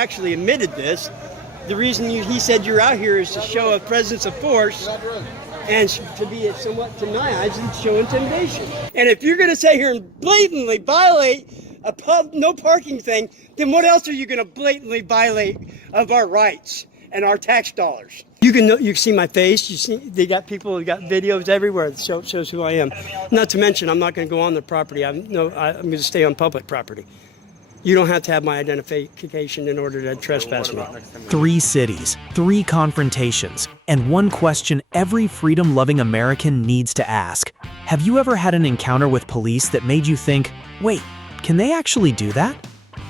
actually admitted this. The reason he said you're out here is to show a presence of force and to be somewhat, to my eyes, and show intimidation. And if you're going to sit here and blatantly violate a no parking thing, then what else are you going to blatantly violate of our rights and our tax dollars? You can see my face. You see, they got people who got videos everywhere that shows who I am. Not to mention, I'm not going to go on the property. I'm going to stay on public property. You don't have to have my identification in order to trespass me. 3 cities, 3 confrontations, and one question every freedom-loving American needs to ask. Have you ever had an encounter with police that made you think, wait, can they actually do that?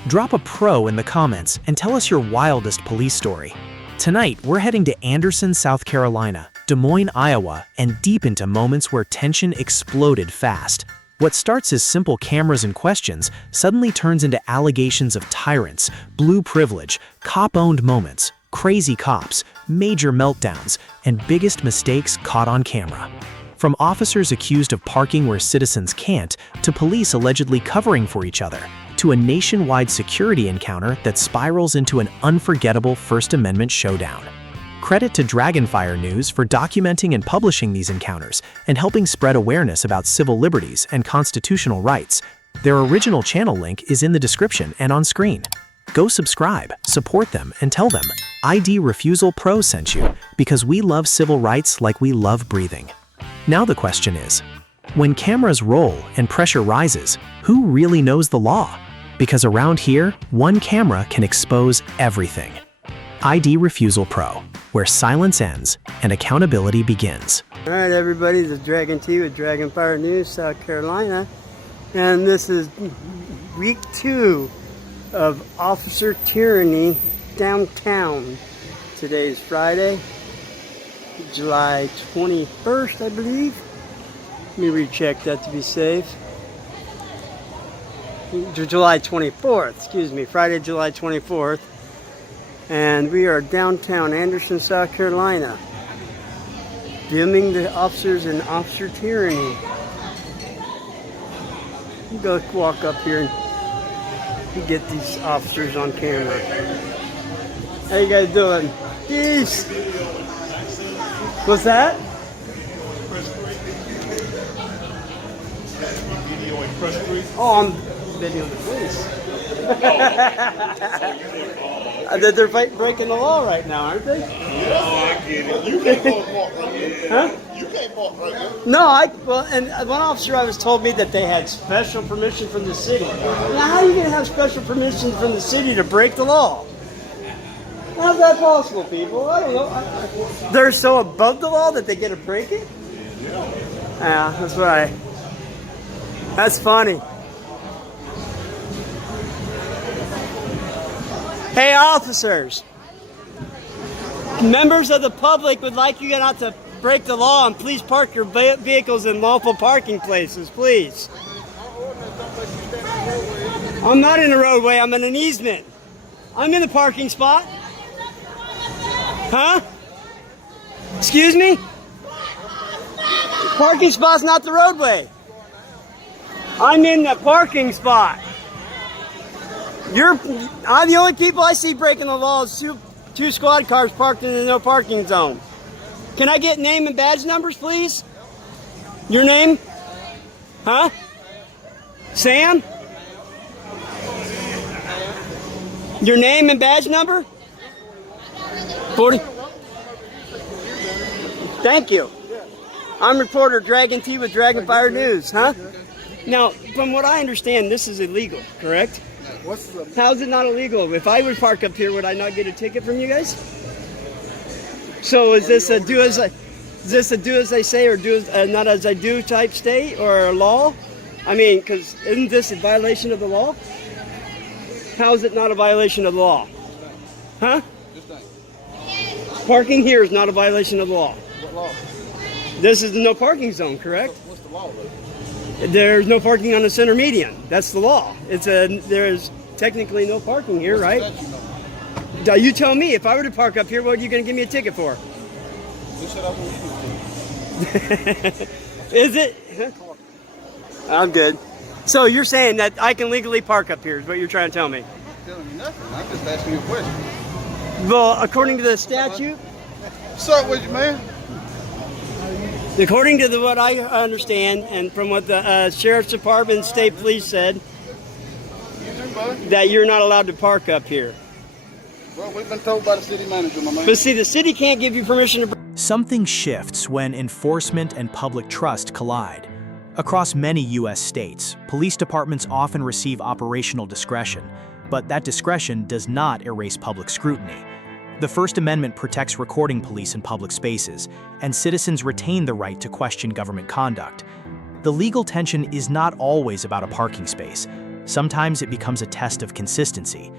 Drop a pro in the comments and tell us your wildest police story. Tonight, we're heading to Anderson, South Carolina, Des Moines, Iowa, and deep into moments where tension exploded fast. What starts as simple cameras and questions suddenly turns into allegations of tyrants, blue privilege, cop-owned moments, crazy cops, major meltdowns, and biggest mistakes caught on camera. From officers accused of parking where citizens can't, to police allegedly covering for each other, to a nationwide security encounter that spirals into an unforgettable First Amendment showdown. Credit to DragonFire News for documenting and publishing these encounters and helping spread awareness about civil liberties and constitutional rights. Their original channel link is in the description and on screen. Go subscribe, support them, and tell them ID Refusal Pro sent you, because we love civil rights like we love breathing. Now the question is, when cameras roll and pressure rises, who really knows the law? Because around here, one camera can expose everything. ID Refusal Pro, where silence ends and accountability begins. All right, everybody, this is Dragon T with DragonFire News, South Carolina, and this is week 2 of officer tyranny downtown. Today is Friday, July 21st, I believe. Let me recheck that to be safe. July 24th, excuse me, Friday, July 24th. And we are downtown Anderson, South Carolina, dimming the officers and officer tyranny. Go walk up here and get these officers on camera. How you guys doing? Peace. What's that? Oh, I'm videoing the police. That they're breaking the law right now, aren't they? Yeah, I get it. You can't walk right here. Huh? You can't walk right here. No, well, and one officer I was told me that they had special permission from the city. Now, how are you going to have special permission from the city to break the law? How's that possible, people? I don't know. They're so above the law that they get to break it? Yeah, that's right. That's funny. Hey, officers. Members of the public would like you not to break the law and please park your vehicles in lawful parking places, please. I'm not in the roadway, I'm in an easement. I'm in the parking spot. Huh? Excuse me? Parking spot's not the roadway. I'm in the parking spot. I'm the only people I see breaking the law is two squad cars parked in the no parking zone. Can I get name and badge numbers, please? Your name? Huh? Sam? Your name and badge number? 40. Thank you. I'm reporter Dragon T with DragonFire News, huh? Now, from what I understand, this is illegal, correct? How is it not illegal? If I would park up here, would I not get a ticket from you guys? So is this a do as I say or do not as I do type state or a law? I mean, because isn't this a violation of the law? How is it not a violation of the law? Huh? Parking here is not a violation of the law. What law? This is the no parking zone, correct? What's the law, though? There's no parking on the center median. That's the law. There's technically no parking here, right? Now you tell me, if I were to park up here, what are you going to give me a ticket for? Is it? I'm good. So you're saying that I can legally park up here is what you're trying to tell me? telling you nothing. I'm just asking you a question. Well, according to the statute, What's up with you, man? according to what I understand, and from what the sheriff's department and state police said, You too, bud. that you're not allowed to park up here. Well, we've been told by the city manager, my man. But see, the city can't give you permission to. Something shifts when enforcement and public trust collide. Across many U.S. states, police departments often receive operational discretion, but that discretion does not erase public scrutiny. The First Amendment protects recording police in public spaces, and citizens retain the right to question government conduct. The legal tension is not always about a parking space. Sometimes it becomes a test of consistency.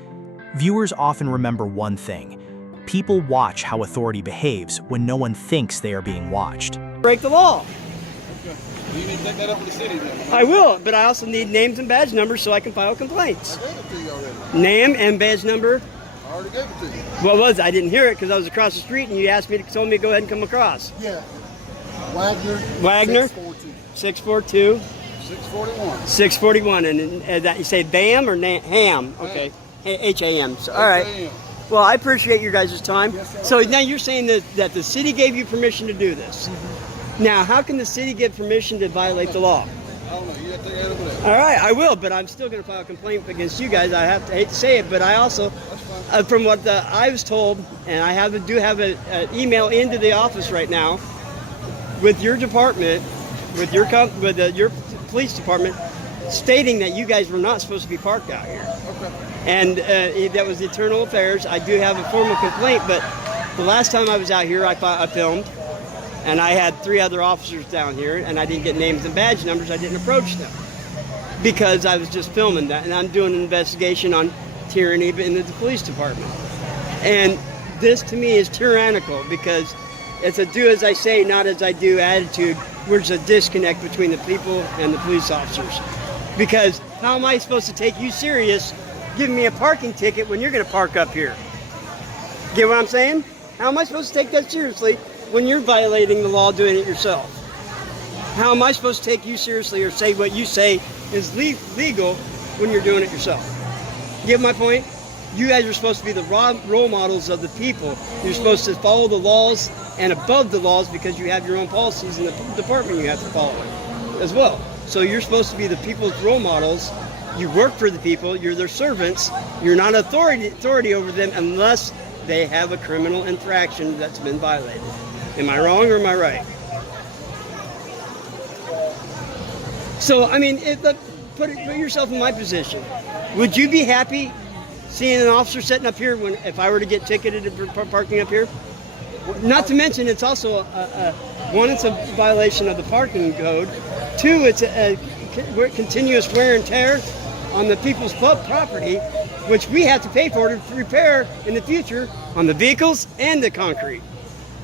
Viewers often remember one thing: people watch how authority behaves when no one thinks they are being watched. Break the law. You need to take that up with the city then. I will, but I also need names and badge numbers so I can file complaints. I gave it to you already. Name and badge number. I already gave it to you. What was it? I didn't hear it because I was across the street and you told me to go ahead and come across. Yeah. Wagner. 642. 642 641. 641. And that you say BAM or Ham? Okay. HAM. So, all right. Damn. Well, I appreciate your guys' time. Yes, sir. So now you're saying that the city gave you permission to do this. Now, how can the city get permission to violate the law? I don't know. You have to take that over there. All right, I will, but I'm still going to file a complaint against you guys. I hate to say it, but I also, from what I was told, and I do have an email into the office right now with your department, with your police department, stating that you guys were not supposed to be parked out here. Okay. And that was internal affairs. I do have a formal complaint, but the last time I was out here, I filmed. And I had 3 other officers down here, and I didn't get names and badge numbers. I didn't approach them because I was just filming that, and I'm doing an investigation on tyranny in the police department. And this, to me, is tyrannical because it's a do as I say, not as I do attitude, where there's a disconnect between the people and the police officers. Because how am I supposed to take you serious giving me a parking ticket when you're going to park up here? Get what I'm saying? How am I supposed to take that seriously when you're violating the law doing it yourself? How am I supposed to take you seriously or say what you say is legal when you're doing it yourself? Get my point? You guys are supposed to be the role models of the people. You're supposed to follow the laws and above the laws because you have your own policies in the department you have to follow as well. So you're supposed to be the people's role models. You work for the people. You're their servants. You're not authority over them unless they have a criminal infraction that's been violated. Am I wrong or am I right? So, I mean, put yourself in my position. Would you be happy seeing an officer sitting up here if I were to get ticketed for parking up here? Not to mention, it's also, one, it's a violation of the parking code. 2, it's a continuous wear and tear on the people's property, which we have to pay for to repair in the future on the vehicles and the concrete.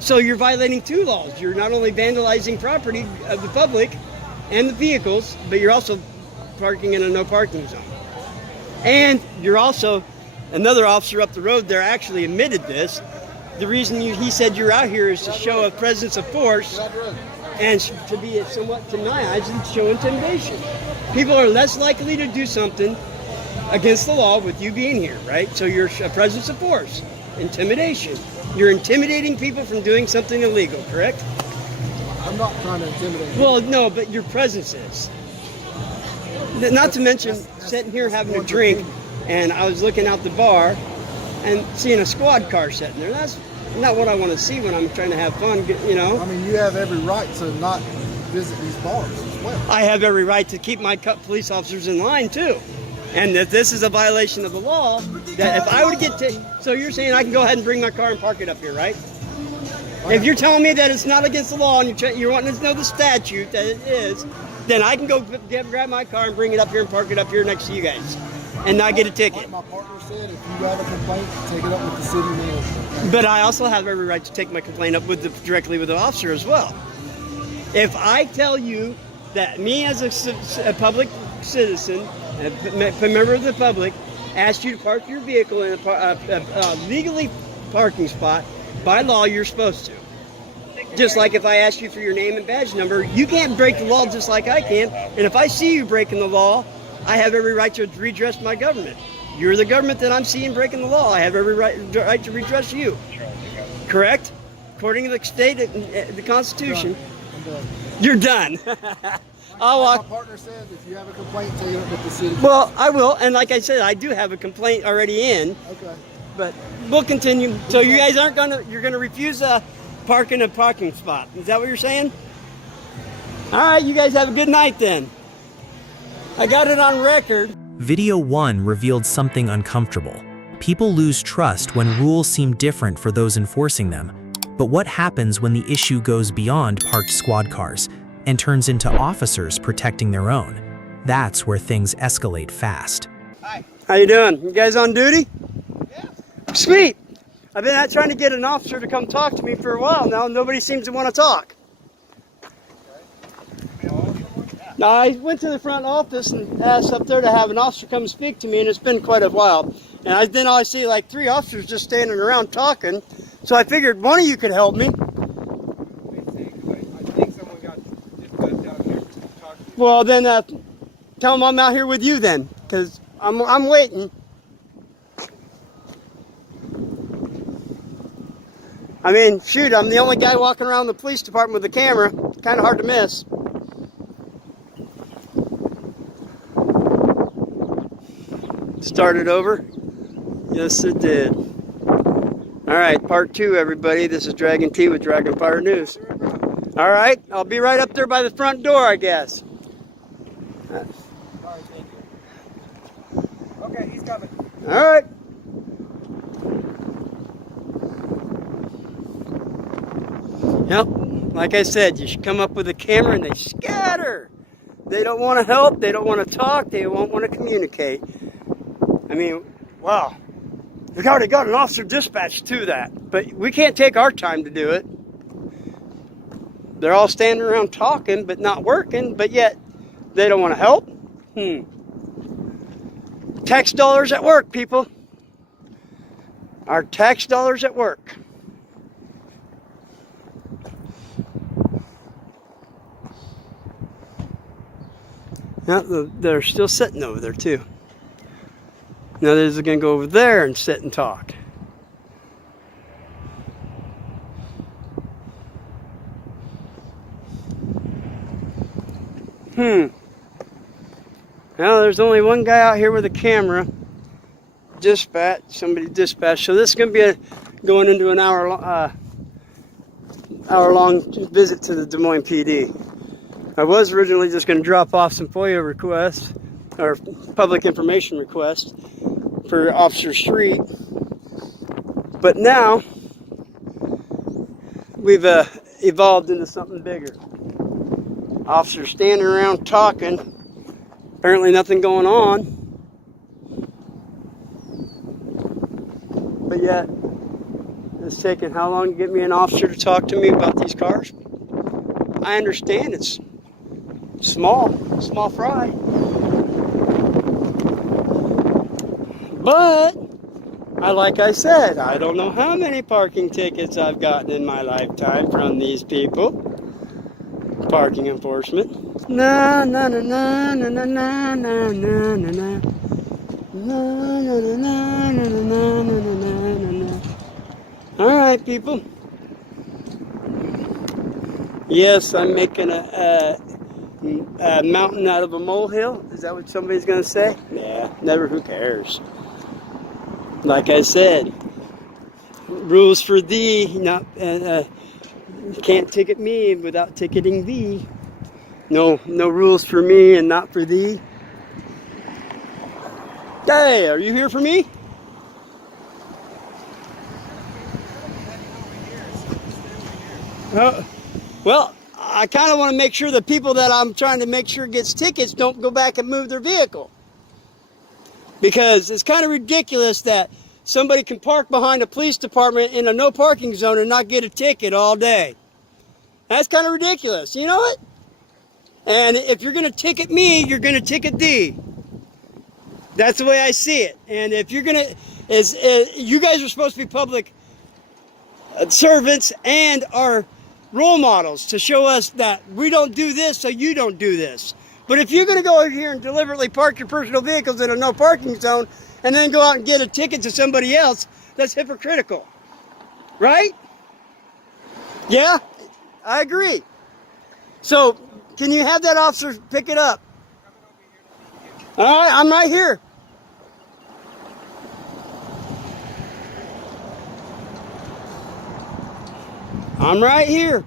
So you're violating 2 laws. You're not only vandalizing property of the public and the vehicles, but you're also parking in a no parking zone. And you're also, another officer up the road there actually admitted this. The reason he said you're out here is to show a presence of force and to be somewhat, to my eyes, show intimidation. People are less likely to do something against the law with you being here, right? So you're a presence of force, intimidation. You're intimidating people from doing something illegal, correct? I'm not trying to intimidate you. Well, no, but your presence is. Not to mention sitting here having a drink, and I was looking out the bar and seeing a squad car sitting there. That's not what I want to see when I'm trying to have fun, you know? I mean, you have every right to not visit these bars as well. I have every right to keep my police officers in line, too. And if this is a violation of the law, that if I were to get so you're saying I can go ahead and bring my car and park it up here, right? If you're telling me that it's not against the law and you're wanting to know the statute that it is, then I can go grab my car and bring it up here and park it up here next to you guys and not get a ticket. Like my partner said, if you have a complaint, take it up with the city manager. But I also have every right to take my complaint up directly with the officer as well. If I tell you that me as a public citizen, a member of the public, asked you to park your vehicle in a legally parking spot, by law you're supposed to. Just like if I ask you for your name and badge number, you can't break the law just like I can. And if I see you breaking the law, I have every right to redress my government. You're the government that I'm seeing breaking the law. I have every right to redress you. Correct? According to the state, the Constitution. I'm done. You're done. I'll My walk. partner said, if you have a complaint, take it up with the city. Well, I will. And like I said, I do have a complaint already in. Okay. But we'll continue. So you guys aren't you're gonna refuse park in a parking spot. Is that what you're saying? All right, you guys have a good night then. I got it on record. Video 1 revealed something uncomfortable. People lose trust when rules seem different for those enforcing them. But what happens when the issue goes beyond parked squad cars and turns into officers protecting their own? That's where things escalate fast. Hi. How you doing? You guys on duty? Yeah. Sweet. I've been out trying to get an officer to come talk to me for a while now. Nobody seems to want to talk. Now, I went to the front office and asked up there to have an officer come speak to me, and it's been quite a while. And then I see like 3 officers just standing around talking. So I figured one of you could help me. I think someone got down here to talk to you. Well, then tell them I'm out here with you then, because I'm waiting. I mean, shoot, I'm the only guy walking around the police department with a camera. Kind of hard to miss. Started over? Yes, it did. All right, part 2, everybody. This is Dragon T with DragonFire News. All right, I'll be right up there by the front door, I guess. All right, thank you. Okay, he's coming. All right. Yep, like I said, you should come up with a camera and they scatter. They don't want to help, they don't want to talk, they won't want to communicate. I mean, wow. We've already got an officer dispatched to that, but we can't take our time to do it. They're all standing around talking, but not working, but yet they don't want to help. Tax dollars at work, people. Our tax dollars at work. Yeah, they're still sitting over there too. Now they're going to go over there and sit and talk. Well, there's only one guy out here with a camera. Dispatch, somebody dispatched. So this is going to be going into an hour-long visit to the Des Moines PD. I was originally just going to drop off some FOIA requests, or public information requests, for Officer Street. But now, we've evolved into something bigger. Officers standing around talking, apparently nothing going on. But yet, it's taken how long to get me an officer to talk to me about these cars? I understand it's small fry. But, like I said, I don't know how many parking tickets I've gotten in my lifetime from these people. Parking enforcement. Na na na na na na na na na na na. Na na na na na na na na na. All right, people. Yes, I'm making a mountain out of a molehill. Is that what somebody's gonna say? Yeah, never. Who cares? Like I said, rules for thee. Not can't ticket me without ticketing thee. No rules for me and not for thee. Hey, are you here for me? Well, I kind of want to make sure the people that I'm trying to make sure gets tickets don't go back and move their vehicle. Because it's kind of ridiculous that somebody can park behind a police department in a no parking zone and not get a ticket all day. That's kind of ridiculous, you know it? And if you're going to ticket me, you're going to ticket thee. That's the way I see it. And if you're going to, you guys are supposed to be public servants and are role models to show us that we don't do this, so you don't do this. But if you're going to go over here and deliberately park your personal vehicles in a no parking zone and then go out and get a ticket to somebody else, that's hypocritical. Right? Yeah, I agree. So, can you have that officer pick it up? All right, I'm right here. I'm right here.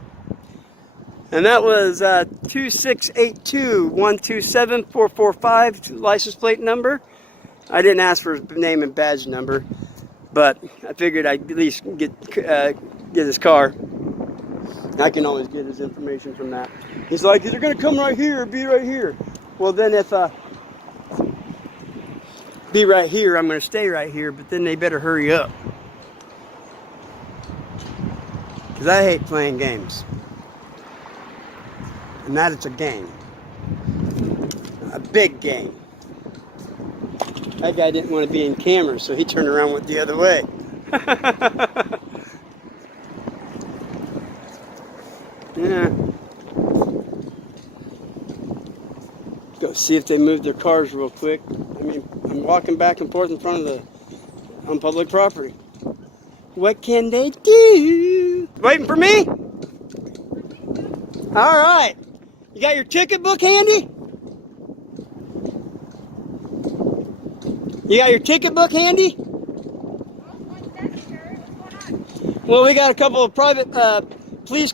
And that was 2682-127-445 license plate number. I didn't ask for his name and badge number, but I figured I'd at least get his car. I can always get his information from that. He's like, they're going to come right here, be right here. Well, then if be right here, I'm going to stay right here, but then they better hurry up. Because I hate playing games. And that it's a game. A big game. That guy didn't want to be in camera, so he turned around and went the other way. Yeah. Go see if they moved their cars real quick. I mean, I'm walking back and forth in front of on public property. What can they do? Waiting for me? All right. You got your ticket book handy? You got your ticket book handy? Well, we got a couple of private police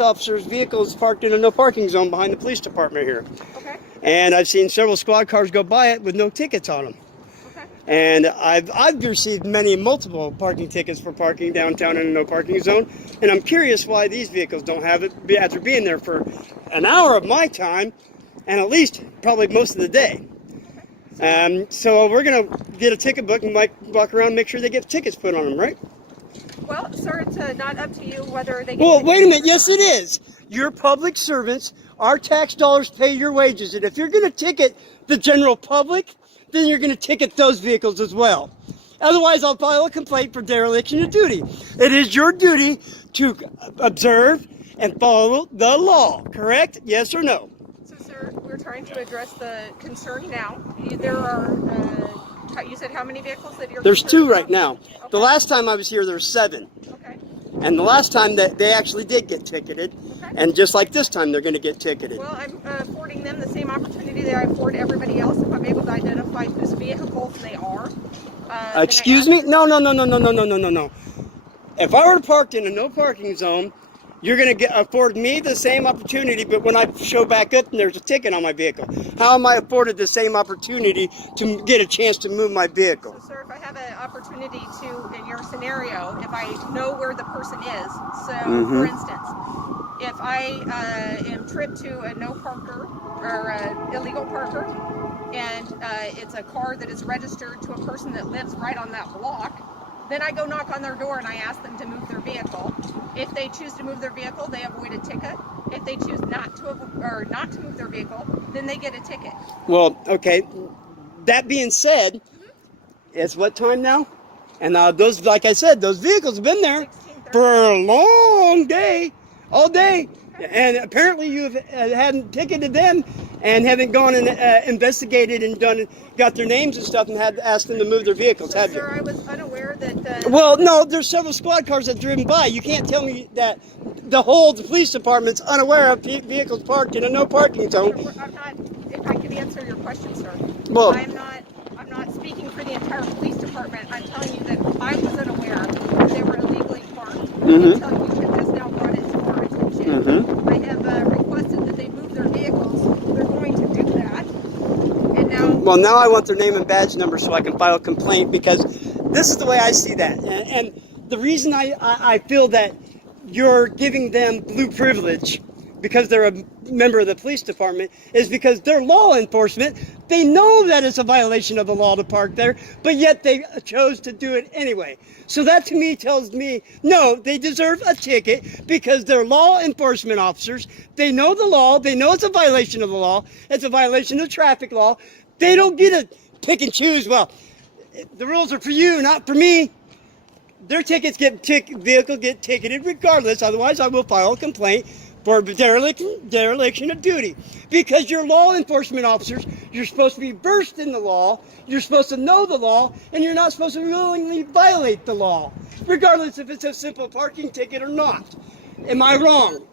officers' vehicles parked in a no parking zone behind the police department here. Okay. And I've seen several squad cars go by it with no tickets on them. Okay. And I've received multiple parking tickets for parking downtown in a no parking zone. And I'm curious why these vehicles don't have it after being there for an hour of my time and at least probably most of the day. So we're going to get a ticket book and walk around and make sure they get tickets put on them, right? Well, sir, it's not up to you whether they get Well, wait a minute. or Yes, not. it is. You're public servants. Our tax dollars pay your wages. And if you're going to ticket the general public, then you're going to ticket those vehicles as well. Otherwise, I'll file a complaint for dereliction of duty. It is your duty to observe and follow the law, correct? Yes or no? So, sir, we're trying to address the concern now. There are, you said how many vehicles that you're There's concerned two right about? now. Okay. The last time I was here, there were 7. Okay. And the last time that they actually did get ticketed, Okay. and just like this time, they're going to get ticketed. Well, I'm affording them the same opportunity that I afford everybody else if I'm able to identify whose vehicles they are. Excuse me? No. If I were parked in a no parking zone, you're going to afford me the same opportunity, but when I show back up and there's a ticket on my vehicle, how am I afforded the same opportunity to get a chance to move my vehicle? So, sir, if I have an opportunity to, in your scenario, if I know where the person is, so for instance, if I am tripped to a no parker or illegal parker, and it's a car that is registered to a person that lives right on that block, then I go knock on their door and I ask them to move their vehicle. If they choose to move their vehicle, they avoid a ticket. If they choose not to move their vehicle, then they get a ticket. Well, okay. That being said, it's what time now? And those, like I said, those vehicles have been there 16:30. for a long day, all day. And apparently you hadn't ticketed them and haven't gone and investigated and got their names and stuff and had asked them to move their vehicles, So, have you? sir, I was unaware that... Well, no, there's several squad cars that have driven by. You can't tell me that the whole police department's unaware of vehicles parked in a no parking zone. I'm not, if I can answer your question, sir. Well- I'm not speaking for the entire police department. I'm telling you that I was unaware that they were illegally parked until you had just now brought it to our attention. I have requested that they move their vehicles. They're going to do that. And now... Well, now I want their name and badge number so I can file a complaint, because this is the way I see that. And the reason I feel that you're giving them blue privilege because they're a member of the police department is because they're law enforcement. They know that it's a violation of the law to park there, but yet they chose to do it anyway. So that to me tells me, no, they deserve a ticket because they're law enforcement officers. They know the law. They know it's a violation of the law. It's a violation of traffic law. They don't get to pick and choose. Well, the rules are for you, not for me. Their tickets vehicles get ticketed regardless. Otherwise, I will file a complaint for dereliction of duty. Because you're law enforcement officers, you're supposed to be versed in the law, you're supposed to know the law, and you're not supposed to willingly violate the law, regardless if it's a simple parking ticket or not. Am I wrong?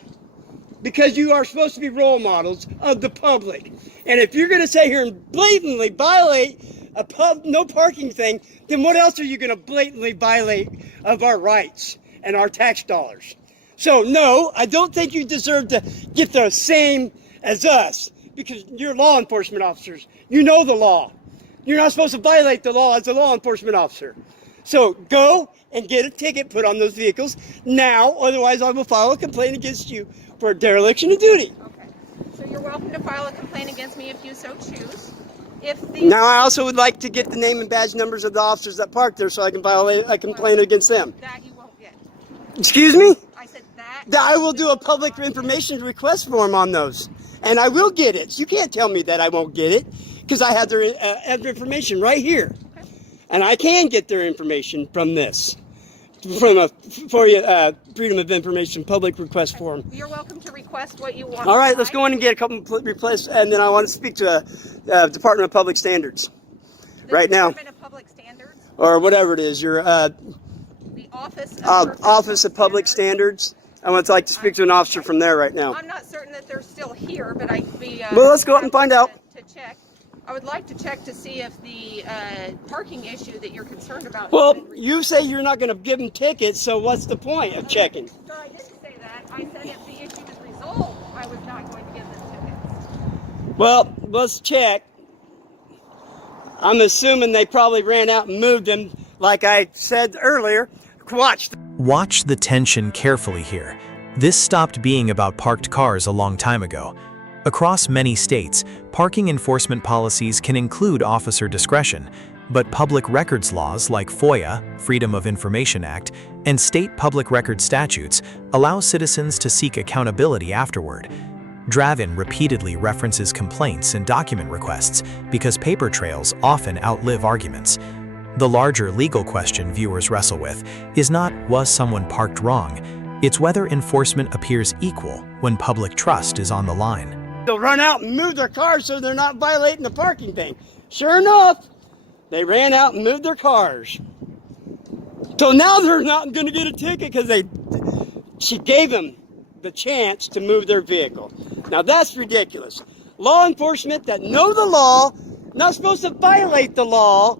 Because you are supposed to be role models of the public. And if you're going to sit here and blatantly violate a no parking thing, then what else are you going to blatantly violate of our rights and our tax dollars? So no, I don't think you deserve to get the same as us, because you're law enforcement officers. You know the law. You're not supposed to violate the law as a law enforcement officer. So go and get a ticket put on those vehicles now, otherwise I will file a complaint against you for dereliction of duty. Okay. So you're welcome to file a complaint against me if you so choose. If the Now I also would like to get the name and badge numbers of the officers that parked there so I can file a complaint against them. that you won't get. Excuse me? I said that. I will do a public information request form on those. And I will get it. You can't tell me that I won't get it, because I have their information right here. Okay. And I can get their information from this, from a Freedom of Information public request form. You're welcome to request what you want. All right, let's go in and get a couple replaced, and then I want to speak to Department of Public Standards right now, Department of Public Standards, or whatever it is, your the Office of Public Standards. I would like to speak to an officer from there right now. I'm not certain that they're still here, but I'd be. Well, let's go up and find out. To check. I would like to check to see if the parking issue that you're concerned about. Well, has been you say you're not going to give them tickets, so what's the point of checking? Sir, I didn't say that. I said if the issue is resolved, I was not going to give them tickets. Well, let's check. I'm assuming they probably ran out and moved them, like I said earlier. Watch the tension carefully here. This stopped being about parked cars a long time ago. Across many states, parking enforcement policies can include officer discretion, but public records laws like FOIA, Freedom of Information Act, and state public record statutes allow citizens to seek accountability afterward. Draven repeatedly references complaints and document requests because paper trails often outlive arguments. The larger legal question viewers wrestle with is not, was someone parked wrong? It's whether enforcement appears equal when public trust is on the line. They'll run out and move their cars so they're not violating the parking thing. Sure enough, they ran out and moved their cars. So now they're not going to get a ticket because she gave them the chance to move their vehicle. Now that's ridiculous. Law enforcement that know the law, not supposed to violate the law,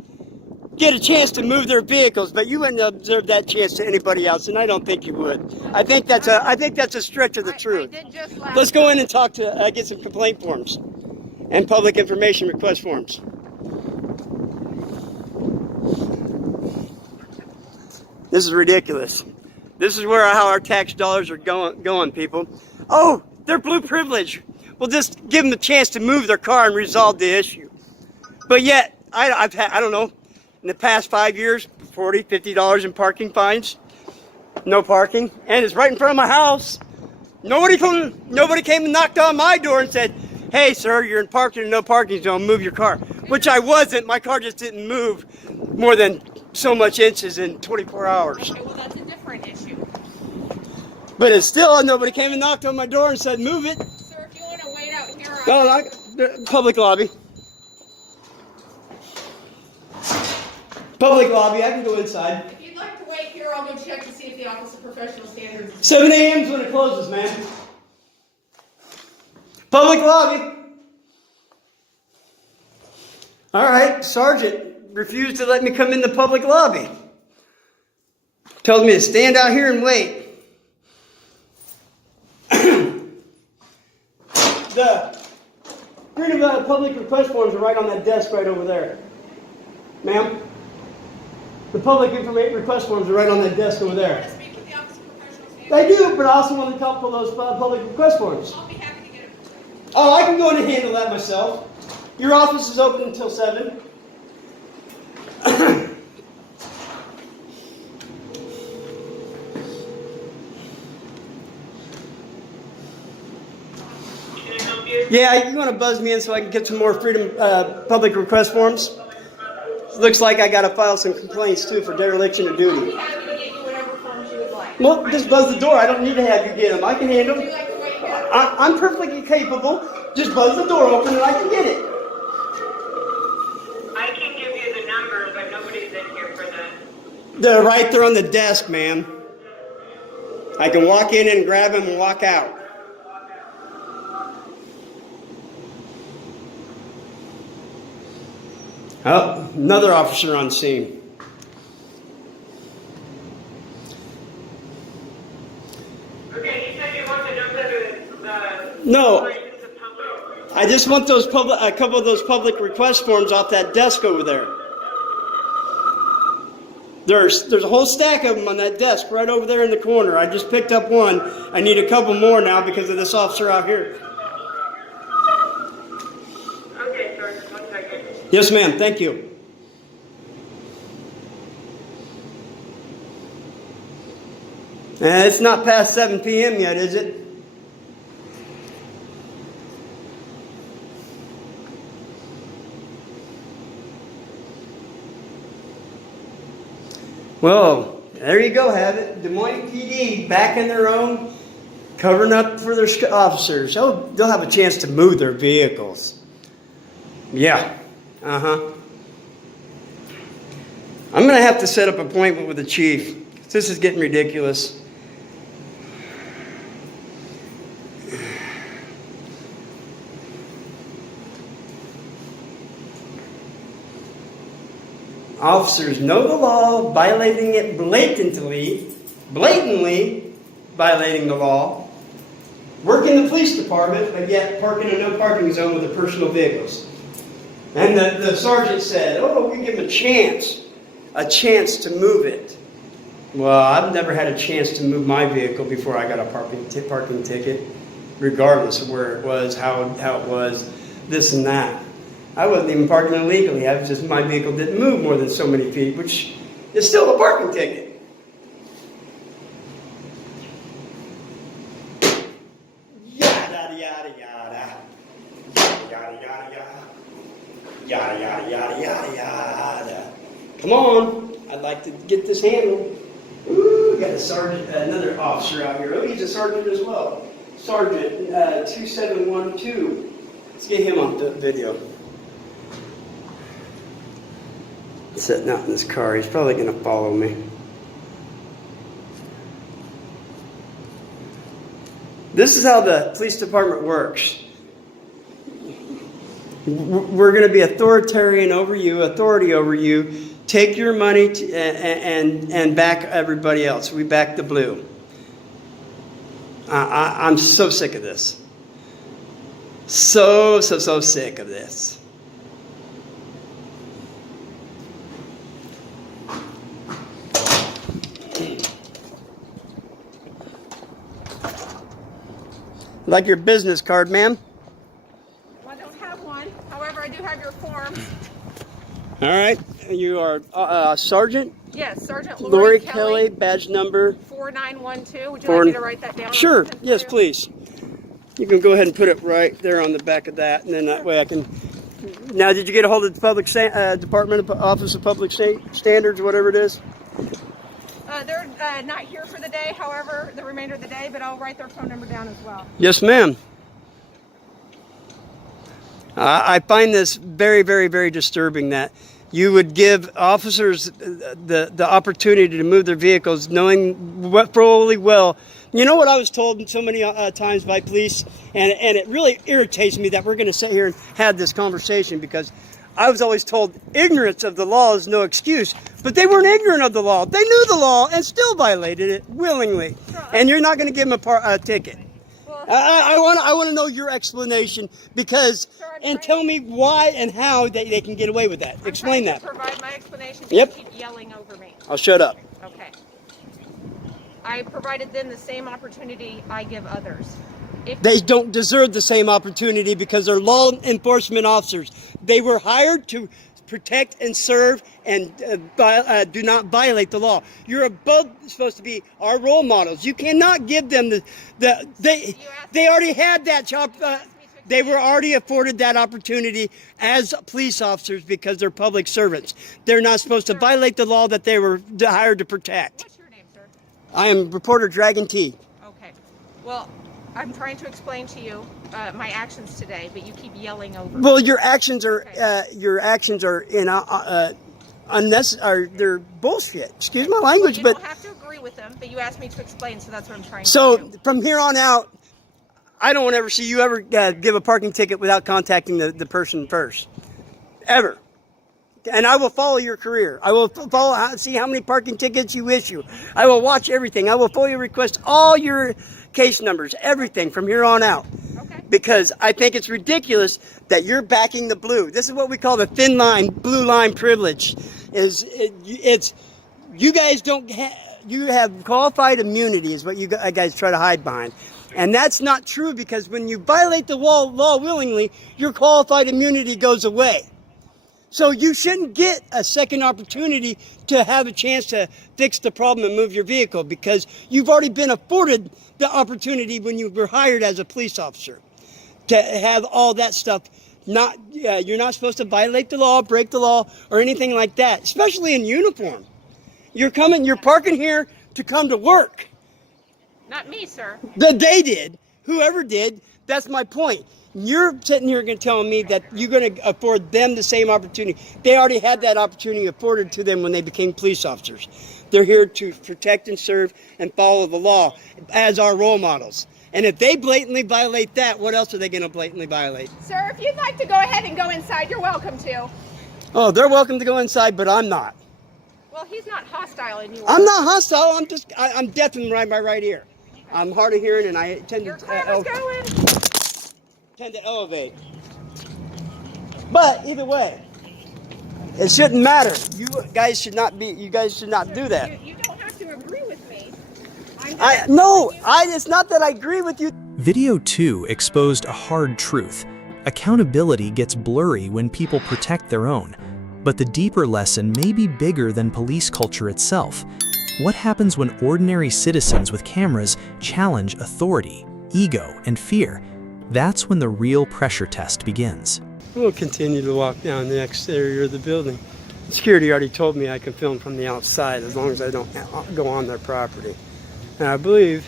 get a chance to move their vehicles, but you wouldn't observe that chance to anybody else, and I don't think you would. I think that's a stretch of the truth. I did just Let's go in and talk to get some complaint forms and public information request forms. This is ridiculous. This is how our tax dollars are going, people. Oh, they're blue privilege. We'll just give them the chance to move their car and resolve the issue. But yet, I don't know, in the past 5 years, $40, $50 in parking fines, no parking, and it's right in front of my house. Nobody came and knocked on my door and said, "Hey, sir, you're in parking and no parking zone. Move your car." Which I wasn't. My car just didn't move more than so much inches in 24 hours. Okay, well, that's a different issue. But it's still, nobody came and knocked on my door and said, "Move it." Sir, if you want to wait out here, No, public lobby. Public lobby, I can go inside. if you'd like to wait here, I'll go check to see if the Office of Professional Standards is 7 a.m. is when it closes, man. Public lobby. All right, Sergeant refused to let me come in the public lobby. Told me to stand out here and wait. The Freedom of Public Request forms are right on that desk right over there. Ma'am? The public information request forms are right on that desk over there. speak with the Office of Professional Standards. I do, but I also want to talk for those public request forms. I'll be happy to get it. Oh, I can go in and handle that myself. Your office is open until 7. Yeah, you want to buzz me in so I can get some more freedom public request forms? Looks like I got to file some complaints too for dereliction of duty. I'll be happy to get you whatever forms you would like. Well, just buzz the door. I don't need to have you get them. I can handle them. Would you like to wait I'm perfectly capable. Just buzz the door open and I can get it. I can give you the number, but nobody's in here for that. They're right there on the desk, ma'am. I can walk in and grab them and walk out. Oh, another officer on scene. Okay, you said you want the number to the No. license of public. I just want those a couple of those public request forms off that desk over there. There's a whole stack of them on that desk right over there in the corner. I just picked up one. I need a couple more now because of this officer out here. Okay, sir, 1 second. Yes, ma'am. Thank you. It's not past 7 p.m. yet, is it? Well, there you go, have it. Des Moines PD back in their own, covering up for their officers. Oh, they'll have a chance to move their vehicles. Yeah. Uh-huh. I'm going to have to set up an appointment with the chief. This is getting ridiculous. Officers know the law, violating it blatantly violating the law, work in the police department, but yet parking in a no parking zone with their personal vehicles. And the sergeant said, oh, we give them a chance to move it. Well, I've never had a chance to move my vehicle before I got a parking ticket, regardless of where it was, how it was, this and that. I wasn't even parking illegally. I was just, my vehicle didn't move more than so many feet, which is still a parking ticket. Yada, yada, yada. Yada, yada, yada, yada. Yada, yada, yada, yada, yada. Come on. I'd like to get this handled. Ooh, we got a sergeant, another officer out here. Oh, he's a sergeant as well. Sergeant 2712. Let's get him on the video. Sitting out in his car. He's probably going to follow me. This is how the police department works. We're going to be authoritarian over you, authority over you. Take your money and back everybody else. We back the blue. I'm so sick of this. So sick of this. Like your business card, ma'am? Well, I don't have one. However, I do have your forms. All right. You are Sergeant? Yes, Sergeant Lori Kelly, badge number? 4912. Would you like me to write that down? Sure. Yes, please. You can go ahead and put it right there on the back of that, and then that way I can... Now, did you get a hold of the Public Department of Office of Public Standards, whatever it is? They're not here for the day, however, the remainder of the day, but I'll write their phone number down as well. Yes, ma'am. I find this very, very, very disturbing that you would give officers the opportunity to move their vehicles knowing fully well. You know what I was told so many times by police, and it really irritates me that we're going to sit here and have this conversation, because I was always told ignorance of the law is no excuse, but they weren't ignorant of the law. They knew the law and still violated it willingly, and you're not going to give them a ticket. I want to know your explanation, because and tell me why and how they can get away with that. Explain that. Provide my explanation. Yep. You keep yelling over me. I'll shut up. Okay. I provided them the same opportunity I give others. They don't deserve the same opportunity because they're law enforcement officers. They were hired to protect and serve and do not violate the law. You're both supposed to be our role models. You cannot give them they already had that job. They were already afforded that opportunity as police officers because they're public servants. They're not supposed to violate the law that they were hired to protect. What's your name, sir? I am reporter Dragon T. Okay. Well, I'm trying to explain to you my actions today, but you keep yelling over. Well, your actions are Okay. unnecessary. They're bullshit. Excuse my language, You but don't have to agree with them, but you asked me to explain, so that's what I'm trying so to do. from here on out, I don't want to ever see you ever give a parking ticket without contacting the person first, ever. And I will follow your career. I will see how many parking tickets you issue. I will watch everything. I will fully request all your case numbers, everything from here on out. Okay. Because I think it's ridiculous that you're backing the blue. This is what we call the thin line, blue line privilege. It's you guys don't you have qualified immunity is what you guys try to hide behind. And that's not true, because when you violate the law willingly, your qualified immunity goes away. So you shouldn't get a second opportunity to have a chance to fix the problem and move your vehicle, because you've already been afforded the opportunity when you were hired as a police officer to have all that stuff. You're not supposed to violate the law, break the law, or anything like that, especially in uniform. You're parking here to come to work. Not me, sir. They did. Whoever did, that's my point. You're sitting here telling me that you're going to afford them the same opportunity. They already had that opportunity afforded to them when they became police officers. They're here to protect and serve and follow the law as our role models. And if they blatantly violate that, what else are they going to blatantly violate? Sir, if you'd like to go ahead and go inside, you're welcome to. Oh, they're welcome to go inside, but I'm not. Well, he's not hostile and you are. I'm not hostile. I'm deaf in my right ear. I'm hard of hearing, and I tend Your to car is going. tend to elevate. But either way, it shouldn't matter. You guys should not do that. You don't have to agree with me. It's not that I agree with you. Video 2 exposed a hard truth. Accountability gets blurry when people protect their own. But the deeper lesson may be bigger than police culture itself. What happens when ordinary citizens with cameras challenge authority, ego, and fear? That's when the real pressure test begins. We'll continue to walk down the exterior of the building. Security already told me I can film from the outside as long as I don't go on their property. And I believe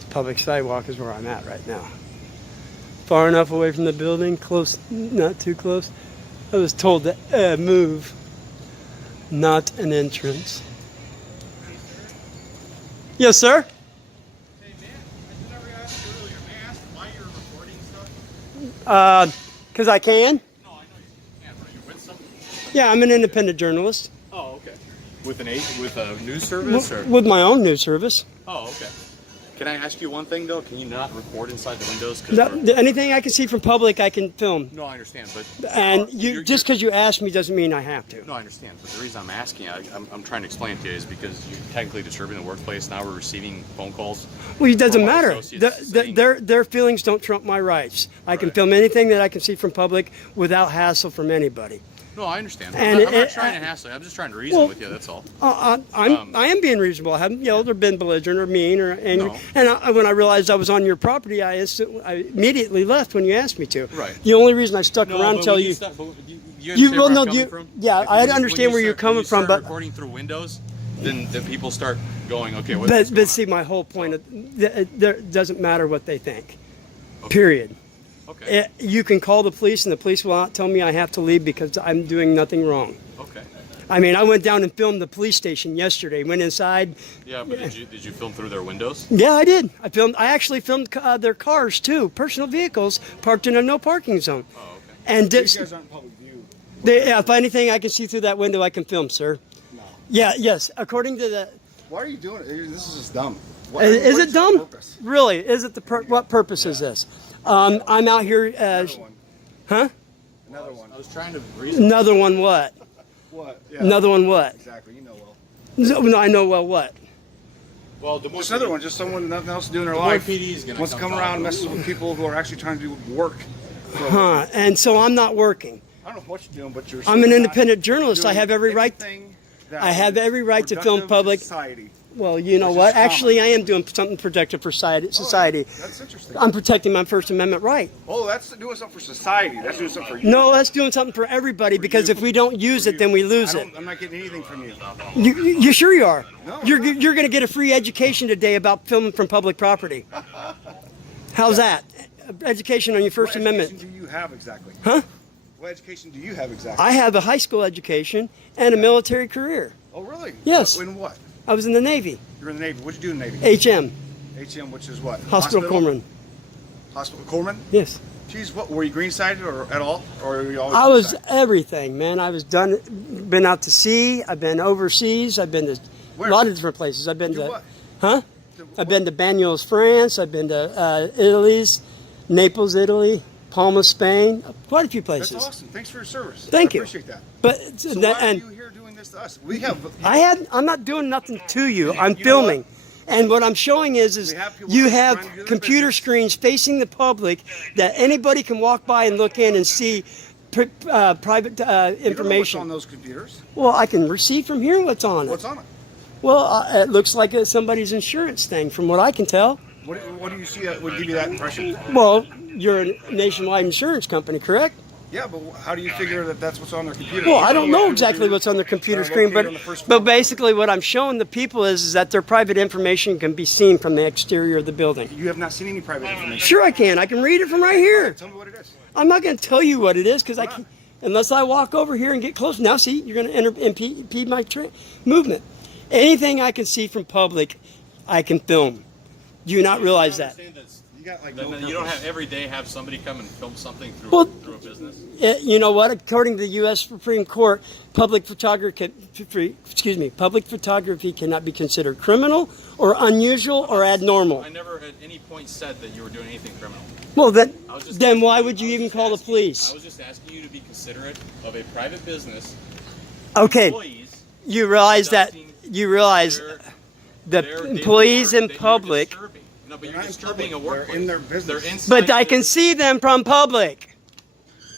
the public sidewalk is where I'm at right now. Far enough away from the building, close, not too close. I was told to move, not an entrance. Yes, sir? Hey, man, I never asked you earlier. May I ask why you're recording stuff? Because I can. No, I know you can't. Are you with something? Yeah, I'm an independent journalist. Oh, okay. With a news service, or? With my own news service. Oh, okay. Can I ask you one thing though? Can you not record inside the windows? Anything I can see from public, I can film. No, I understand, but And just because you asked me doesn't mean I have to. No, I understand, but the reason I'm asking, I'm trying to explain it to you, is because you're technically disturbing the workplace. Now we're receiving phone calls. Well, it doesn't from our matter. associates saying- Their feelings don't trump my rights. I can Right. film anything that I can see from public without hassle from anybody. No, I understand. And I'm not trying to hassle you. I'm just trying to reason with you. That's all. I am being reasonable. I haven't yelled or been belligerent or mean or angry. No. And when I realized I was on your property, I immediately left when you asked me to. Right. The only reason I stuck No, around but until when you. you understand where I'm coming from? Yeah, If I when understand where you're coming from, start but recording through windows, then people start going, okay, what's but, going on? see, my whole point it doesn't matter what they think. Period. Okay. You can call the police, and the police will not tell me I have to leave because I'm doing nothing wrong. Okay. I mean, I went down and filmed the police station yesterday. Went inside. Yeah, but did you film through their windows? Yeah, I did. I actually filmed their cars too, personal vehicles parked in a no parking zone. Oh, okay. And You guys aren't public view. if anything I can see through that window, I can film, sir. No. Yeah. Yes. According to the. Why are you doing it? This is just dumb. Is what it dumb? your purpose? Really? Is it what purpose is this? I'm out here. Another one. Huh? Another one. I was trying to reason. Another one. What? What? Yeah. Another one. What? Exactly. You know well. No, I know well. What? Well, Des Moines Just another one. Just someone nothing else to do in their Des Moines life. PD is gonna wants to come come talk around and about mess with people who are actually trying to do work. Huh? And so I'm not working. I don't know what you're doing, but you're. I'm an certainly independent not journalist. I doing have every right. anything that I have is every right to film productive public. Society. Well, you know Which is what? common. Actually, I am doing something protective for society. That's interesting. I'm protecting my First Amendment right. Oh, that's doing something for society. That's doing something for you. No, that's doing something for everybody because if we don't use it, then we lose it. I'm not getting anything from you. You sure you are? No. You're going to get a free education today about filming from public property. How's that? Education on your First What Amendment. education do you have exactly? Huh? What education do you have exactly? I have a high school education and a military career. Oh, really? Yes. In what? I was in the Navy. You're in the Navy. What'd you do in the Navy? HM. HM, which is what? Hospital Corpsman. Hospital Corpsman? Yes. Geez, what, were you green sided or at all? Or were you always I was green sided? everything, man. I was been out to sea. I've been overseas. I've been to Where? a lot of different places. I've been Do to, what? huh? I've been to Banyuls, France. I've been to Italy's, Naples, Italy, Palma, Spain. Quite a few places. That's awesome. Thanks for your service. Thank you. I appreciate that. But So why are you here doing this to us? We have. I'm not doing nothing to you. I'm You know filming. And what I'm showing is We have people you trying have to do their computer business. screens facing the public that anybody can walk by and look in and see private You don't know what's information. on those computers. Well, I can receive from here what's on it. What's on it? Well, it looks like somebody's insurance thing, from what I can tell. What do you see that would give you that impression? Well, you're a nationwide insurance company, correct? Yeah, but how do you figure that that's what's on their computer? Well, I don't know exactly what's on their computer screen, but basically what I'm showing the people is that their private information can be seen from the exterior of the building. You have not seen any private information. Sure I can. I can read it from right here. Tell me what it is. I'm not going to tell you what it is because I can't, unless I walk over here and get close. Now, see, you're going to impede my movement. Anything I can see from public, I can film. Do you not realize that? You got like You don't have every day have somebody come and film something through, Well, through a business. You know what? According to the U.S. Supreme Court, public photography cannot be considered criminal or unusual or abnormal. I never at any point said that you were doing anything criminal. Well, I was just then asking why you- would you I was even just call the asking- police? I was just asking you to be considerate of a private business. Okay, Employees you realize that conducting you realize their- the their daily employees work in that you're public. disturbing. No, but you're not in disturbing a public. They're workplace. in their business. They're inside But I the can business. see them from public.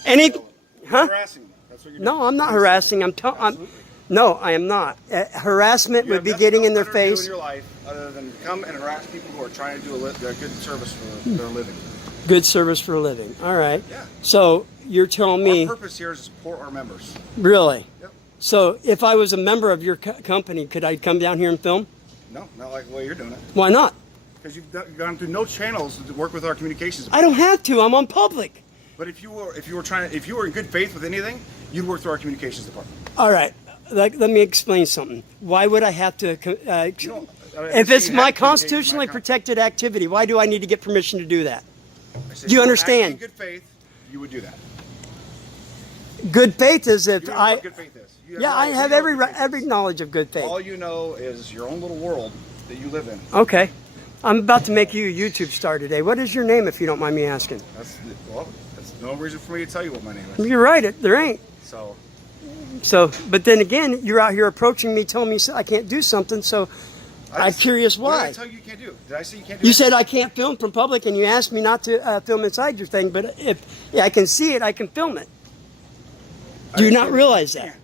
Any, huh? harassing them. That's what you're No, doing. I'm not harassing. No, I am not. Harassment You would have be nothing getting in better their to do face. in your life other than come and harass people who are trying to do a good service for their living. Good service for a living. All right. Yeah. So you're telling me, Our purpose here is to support our members. really? Yep. So if I was a member of your company, could I come down here and film? No, not like the way you're doing it. Why not? Because you've gone through no channels to work with our communications. I don't have to. I'm on public. But if you were in good faith with anything, you'd work through our communications department. All right. Let me explain something. Why would I have to? You don't- If it's you my have to constitutionally engage my protected activity, why do I need to get permission to do that? I said, Do you if were understand? acting in good faith, you would do that. Good faith is if You know I. what good faith is. You Yeah, no- I you have know what good faith every is. knowledge of good faith. All you know is your own little world that you live in. Okay. I'm about to make you a YouTube star today. What is your name, if you don't mind me asking? That's no reason for me to tell you what my name is. You're right. There ain't. So So, but then again, you're out here approaching me, telling me I can't do something. So, I'm curious What did why. I tell you you can't do? Did I say you can't do? You anything? said I can't film from public, and you asked me not to film inside your thing. But if I can see it, I can film it. Do you I not said realize you that? can't.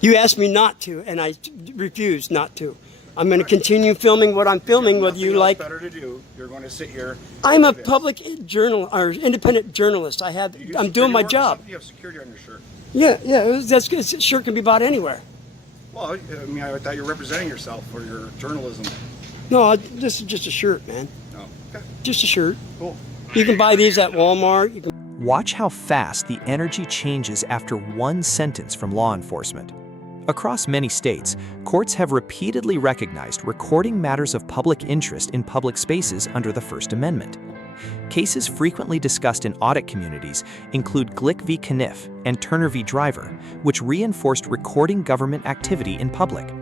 You asked me not to, and I refused not to. I'm going to continue filming what I'm filming, whether Nothing you else like. better to do. You're going to sit here. I'm a do this. public or independent journalist. You do I'm security doing my work or job. something? You have security on your shirt. Yeah. That's good. Shirt can be bought anywhere. Well, I mean, I thought you were representing yourself for your journalism. No, this is just a shirt, man. No. Okay. Just a shirt. Cool. You can buy these at Walmart. You can. Watch how fast the energy changes after one sentence from law enforcement. Across many states, courts have repeatedly recognized recording matters of public interest in public spaces under the First Amendment. Cases frequently discussed in audit communities include Glick v. Kniff and Turner v. Driver, which reinforced recording government activity in public.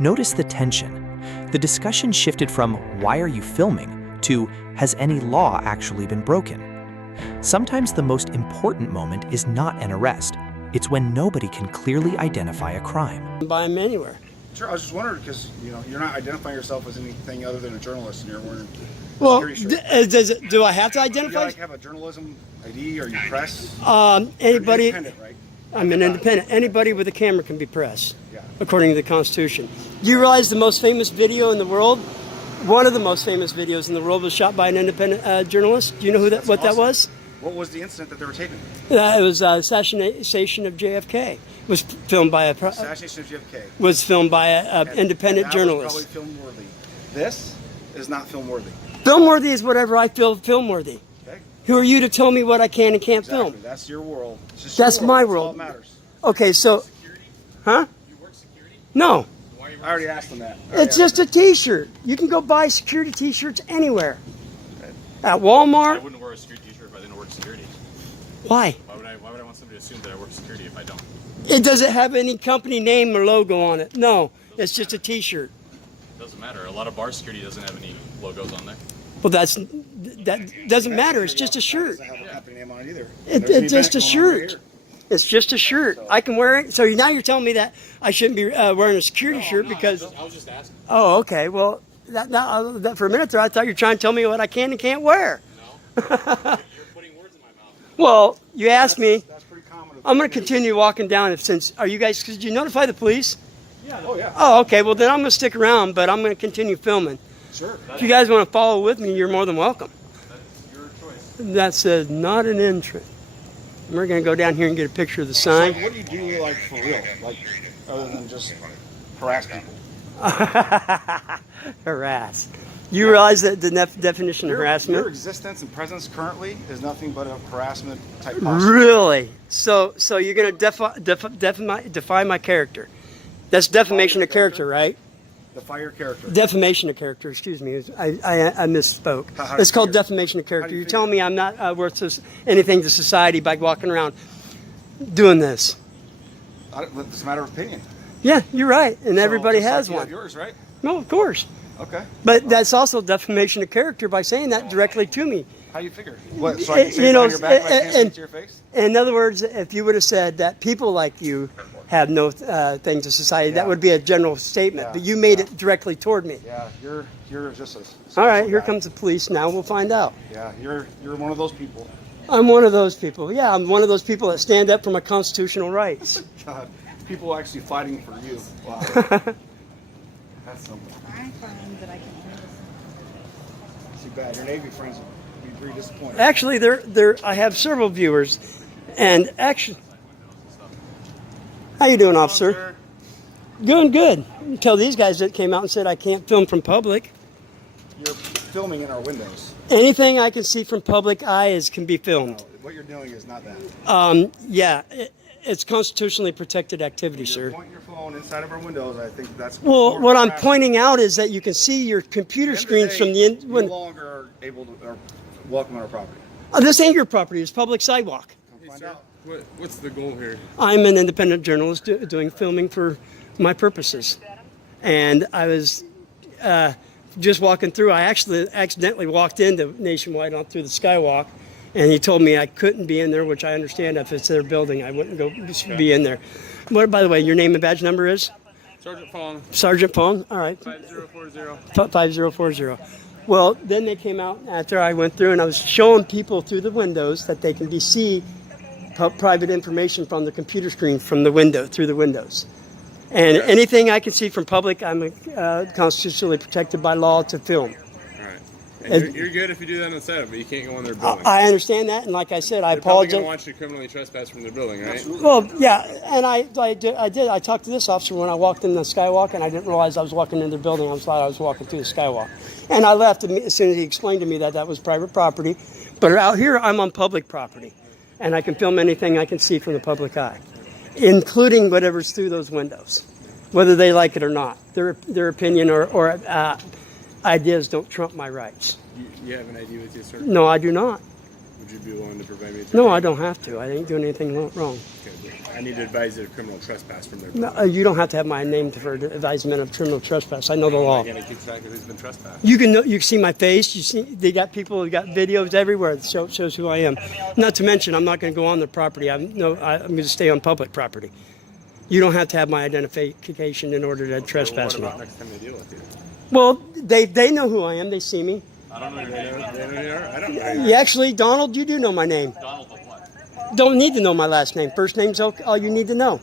Notice the tension. The discussion shifted from "why are you filming?" to "has any law actually been broken?" Sometimes the most important moment is not an arrest. It's when nobody can clearly identify a crime. Buy them anywhere. Sure. I was just wondering because you're not identifying yourself as anything other than a journalist, and you're wearing. Well, security shirt. do I have to You identify? like have a journalism ID or you press? Anybody. You're independent, right? I'm an independent. Anybody with a camera can be press, Yeah. according to the Constitution. Do you realize the most famous video in the world? One of the most famous videos in the world was shot by an independent journalist. Do you know who That's what that awesome. was? What was the incident that they were taping? It was assassination of JFK. It was filmed by Assassination of JFK. was filmed by an And independent that journalist. was probably film worthy. This is not film worthy. Film worthy is whatever I feel film worthy. Okay. Who are you to tell me what I can and can't Exactly. film? That's your world. It's just That's your my That's all world. that matters. Okay, so, huh? You work security? No, I already asked them that. it's just a T-shirt. You can go buy security T-shirts anywhere. At I Walmart. wouldn't wear a security t-shirt if I didn't work security. Why? Why would I want somebody to assume that I work security if I don't? It doesn't have any company name or logo on it. No, it's just a T-shirt. Doesn't matter. A lot of bar security doesn't have any logos on there. Well, that doesn't matter. It's just a shirt. Doesn't have a company name on it either. It's There's an just a event going on right shirt. here. It's just a shirt. I can wear it. So now you're telling me that I shouldn't be wearing a security shirt because. I was just asking. Oh, okay. Well, that for a minute there, I thought you were trying to tell me what I can and can't wear. No. You're putting words in my mouth. Well, you asked me. That's pretty common. I'm going to continue walking down. Are you guys? Did you notify the police? Oh yeah. Oh, okay. Well, then I'm going to stick around, but I'm going to continue filming. Sure. If you guys want to follow with me, you're more than welcome. That's your choice. That says not an entrance. We're going to go down here and get a picture of the So sign. what do you do like for real? Like other than just harass people? Harass. You realize that the definition of Your harassment? existence and presence currently is nothing but a harassment type posture. Really? So you're going to define my character. That's defamation of character, right? Defy your character. Defamation of character, excuse me. I misspoke. How do It's you called figure? defamation of How character. do you You're telling me I'm not worth anything to society by walking around doing this. It's a matter of opinion. Yeah, you're right. And everybody So, just has like you one. have yours, right? No, of course. Okay. But that's also defamation of character by saying that directly to me. How you figure? What? So I can say You it know, behind your back, but I can't say and- it to your face? In other words, if you would have said that people like you have no thing to society, that Yeah. would be a general statement. Yeah. But you made it directly toward me. Yeah, you're just a. All right, special here guy. comes the police now. We'll find out. Yeah, you're one of those people. I'm one of those people. Yeah, I'm one of those people that stand up for my constitutional rights. God, people actually fighting for you. Wow. That's something. I find that I can only Too bad. Your Navy friends would be pretty disappointed. Actually, I have several viewers, and actually, how you doing, officer? Doing good. Until these guys that came out and said I can't film from public. You're filming in our windows. Anything I can see from public eye can be filmed. No, what you're doing is not that. Yeah, it's constitutionally protected activity, You sir. point your phone inside of our windows. I think that's. Well, more what I'm harassment. pointing out is that you can see your computer At the end of screens the from day, the you when. no longer are able to or welcome on our property. This ain't your property. It's public sidewalk. Come find out. What's the goal here? I'm an independent journalist doing filming for my purposes, and I was just walking through. I actually accidentally walked into Nationwide on through the skywalk, and he told me I couldn't be in there, which I understand. If it's their building, I wouldn't go be in there. What, by the way, your name and badge number is? Sergeant Fong, Sergeant Pong. All right. 5040. 5040. Well, then they came out after I went through, and I was showing people through the windows that they can see private information from the computer screen from the window, through the windows. And anything I can see from public, I'm constitutionally protected by law to film. All right. And you're good if you do that inside, but you can't go in their building. I understand that, and like I said, I They're probably apologize. going to want you to criminally trespass from their building, right? Well, yeah, and I did. I talked to this officer when I walked in the skywalk, and I didn't realize I was walking into the building. I thought I was walking through the skywalk, and I left as soon as he explained to me that was private property. But out here, I'm on public property, and I can film anything I can see from the public eye, including whatever's through those windows, whether they like it or not. Their opinion or ideas don't trump my rights. You have an ID with you, sir? No, I do not. Would you be willing to provide me with No, your I name? don't have to. I ain't doing anything wrong. Okay, but I need to advise you of criminal trespass from their No, building. you don't have to have my name for advisement of criminal trespass. I know the law. I'm going to keep track of who's been trespassed. You can see my face. You see, they got people. They got videos everywhere that shows who I am. Not to mention, I'm not going to go on their property. I'm going to stay on public property. You don't have to have my identification in order to trespass What me. about next time they deal with you? Well, they know who I am. They see me. I don't know your name. They know who you are? I don't know who you are. You actually, Donald, you do know my name. Donald of what? Don't need to know my last name. First name's all you need to know.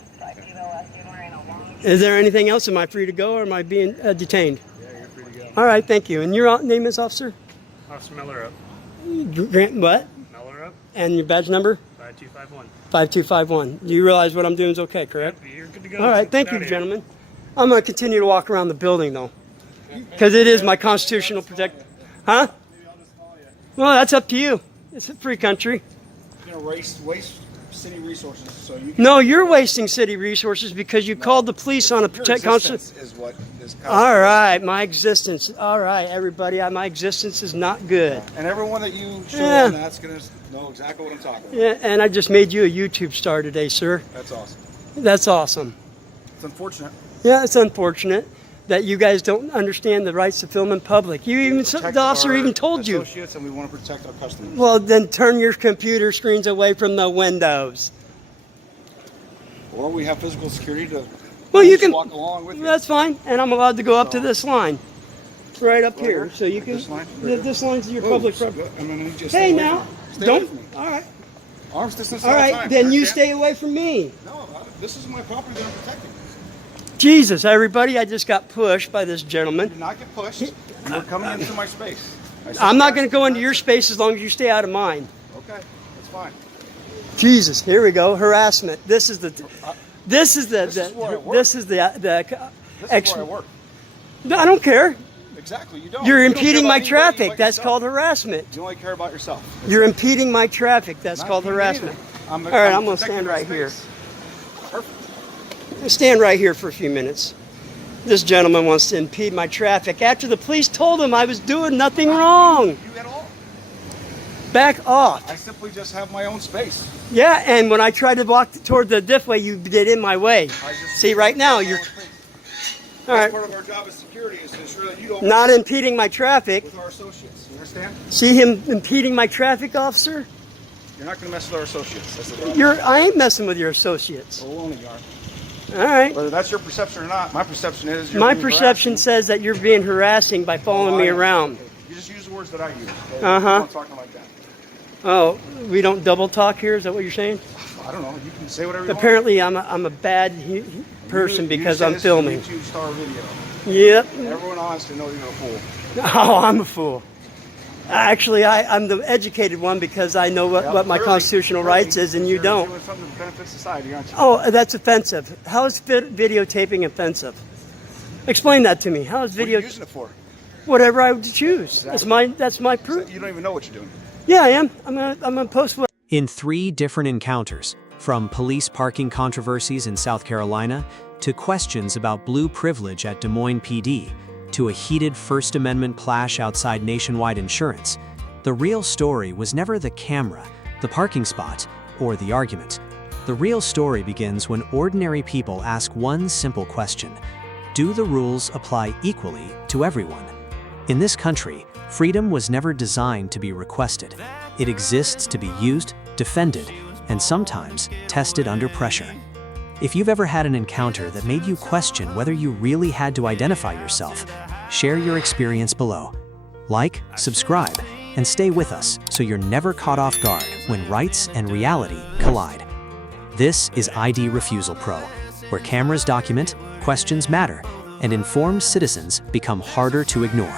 Is there anything else? Am I free to go, or am I being detained? Yeah, you're free to go. All right, thank you. And your name is, officer? Officer Miller up. Grant what? Miller up, And your badge number? 5251. 5251. Do you realize what I'm doing is okay, correct? You're good to go. All right, thank you, Get out of here. gentlemen. I'm going to continue to walk around the building, though, because it is my constitutional protect. Huh? Well, that's up to you. It's a free country. You know, waste city resources so you can. No, you're wasting city resources because you called the police on a protect existence is what is causing All this. right, my existence. All right, everybody, my existence is not good. And everyone that you show Yeah. on that's going to know exactly what I'm talking about. Yeah, and I just made you a YouTube star today, sir. That's awesome. That's awesome. It's unfortunate. Yeah, it's unfortunate that you guys don't understand the rights to film in public. You even, Protect the officer our even told you. associates, and we want to protect our customers. Well, then turn your computer screens away from the windows. Or we have physical security to Well, you just can. walk along with you. That's fine, and I'm allowed to go up to this line, right up here. So you Like can. this line? This line's your Whoa, public so- property. I'm gonna just Hey, stay away now, from me. Stay don't. away from me. All right. Arms distance All at a right. time. Then you Understand? stay away from me. No, this is my property that I'm protecting. Jesus, everybody! I just got pushed by this gentleman. Do not get pushed. You're coming into my space. I'm not going to go into your space as long as you stay out of mine. Okay, that's fine. Jesus, here we go. Harassment. This is the. This is the. This is where I work. This is the. This is where I work. No, I don't care. Exactly, you don't. You're You don't care impeding about my anybody traffic. but That's yourself. called harassment. You only care about yourself. You're impeding my traffic. That's Not called impeding harassment. anything. All right, I'm going to protecting stand my right here. space. Perfect. Stand right here for a few minutes. This gentleman wants to impede my traffic after the police told him I was doing nothing wrong. You at all? Back off. I simply just have my own space. Yeah, and when I tried to walk toward the diff way, you did in my way. I just See, right now you're. All That's right, part of our job as security is to ensure that you don't not impeding my traffic. with our associates. You understand? See him impeding my traffic, officer? You're not going to mess with our associates. That's the problem. I ain't messing with your associates. So we'll only are. All right. Whether that's your perception or not, my perception is you're My being perception harassing. says that you're being harassing by following me I am. around. You just use the words that I use. Okay? Uh-huh. I'm not talking like that. Oh, we don't double talk here? Is that what you're saying? I don't know. You can say whatever you Apparently, I'm a bad person want. because you I'm say filming. this is a YouTube star video. Yep. Everyone wants to know you're a fool. Oh, I'm a fool. Actually, I'm the educated one because I know what my constitutional rights is, and you You're don't. doing something to benefit society, aren't you? Oh, that's offensive. How is videotaping offensive? Explain that to me. How is What are video? you using it for? Whatever I would choose. That's my proof. You don't even know what you're doing. Yeah, I am. I'm gonna post what. In 3 different encounters, from police parking controversies in South Carolina to questions about blue privilege at Des Moines PD to a heated First Amendment clash outside Nationwide Insurance, the real story was never the camera, the parking spot, or the argument. The real story begins when ordinary people ask one simple question: do the rules apply equally to everyone? In this country, freedom was never designed to be requested. It exists to be used, defended, and sometimes tested under pressure. If you've ever had an encounter that made you question whether you really had to identify yourself, share your experience below. Like, subscribe, and stay with us so you're never caught off guard when rights and reality collide. This is ID Refusal Pro, where cameras document, questions matter, and informed citizens become harder to ignore.